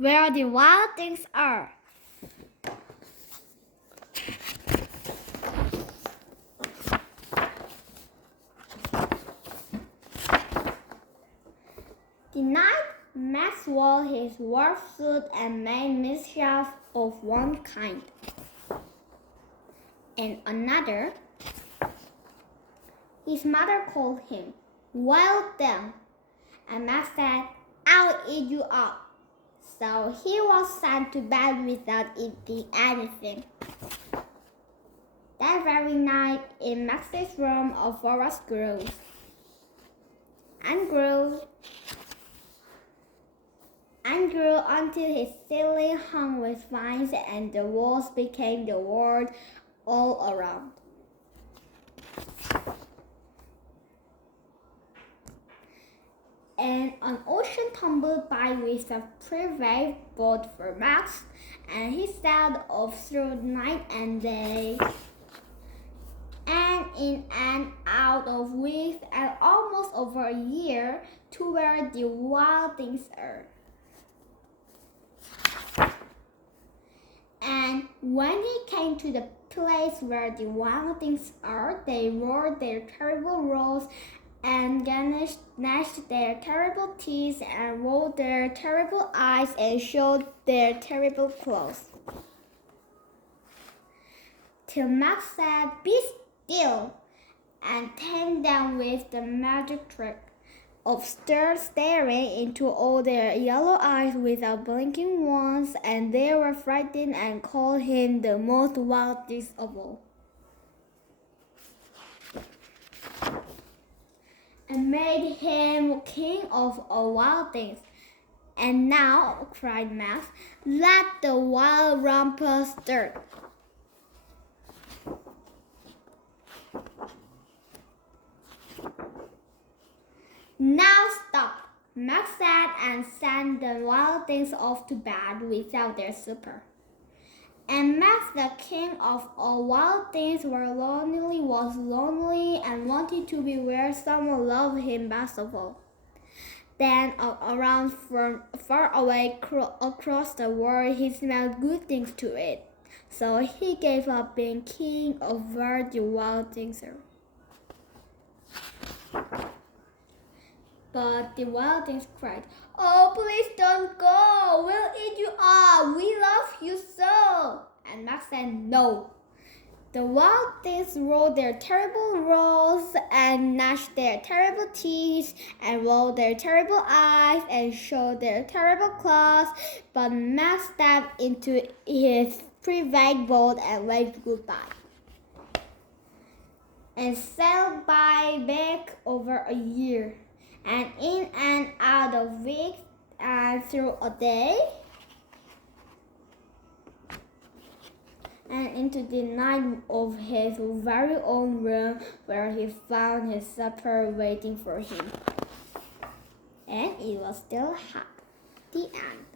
where the wild things are. The night Max wore his wolf suit and made mischief of one kind and another. His mother called him, "Well done," and Max said, "I'll eat you up." So he was sent to bed without eating anything. That very night, in Max's room, a forest grew and grew and grew until his ceiling hung with vines and the walls became the world all around. And an ocean tumbled by with a private boat for Max, and he sailed off through night and day, and in and out of weeks and almost over a year to where the wild things are. And when he came to the place where the wild things are, they roared their terrible roars and gnashed their terrible teeth and rolled their terrible eyes and showed their terrible claws. Till Max said, "Be still," and tamed them with the magic trick of staring into all their yellow eyes without blinking once, and they were frightened and called him the most wildest of all. And made him king of all wild things. "And now," cried Max, "let the wild rumpus start." "Now stop," Max said, and sent the wild things off to bed without their supper. And Max, the king of all wild things, was lonely and wanted to be where someone loved him best of all. Then around from far away across the world, he smelled good things to eat. So he gave up being king of where the wild things are. But the wild things cried, "Oh, please don't go. We'll eat you up. We love you so." And Max said, "No." The wild things rolled their terrible roars and gnashed their terrible teeth and rolled their terrible eyes and showed their terrible claws. But Max stepped into his private boat and waved goodbye, and sailed back over a year, and in and out of weeks and through a day, and into the night of his very own room, where he found his supper waiting for him. And it was still hot. The end.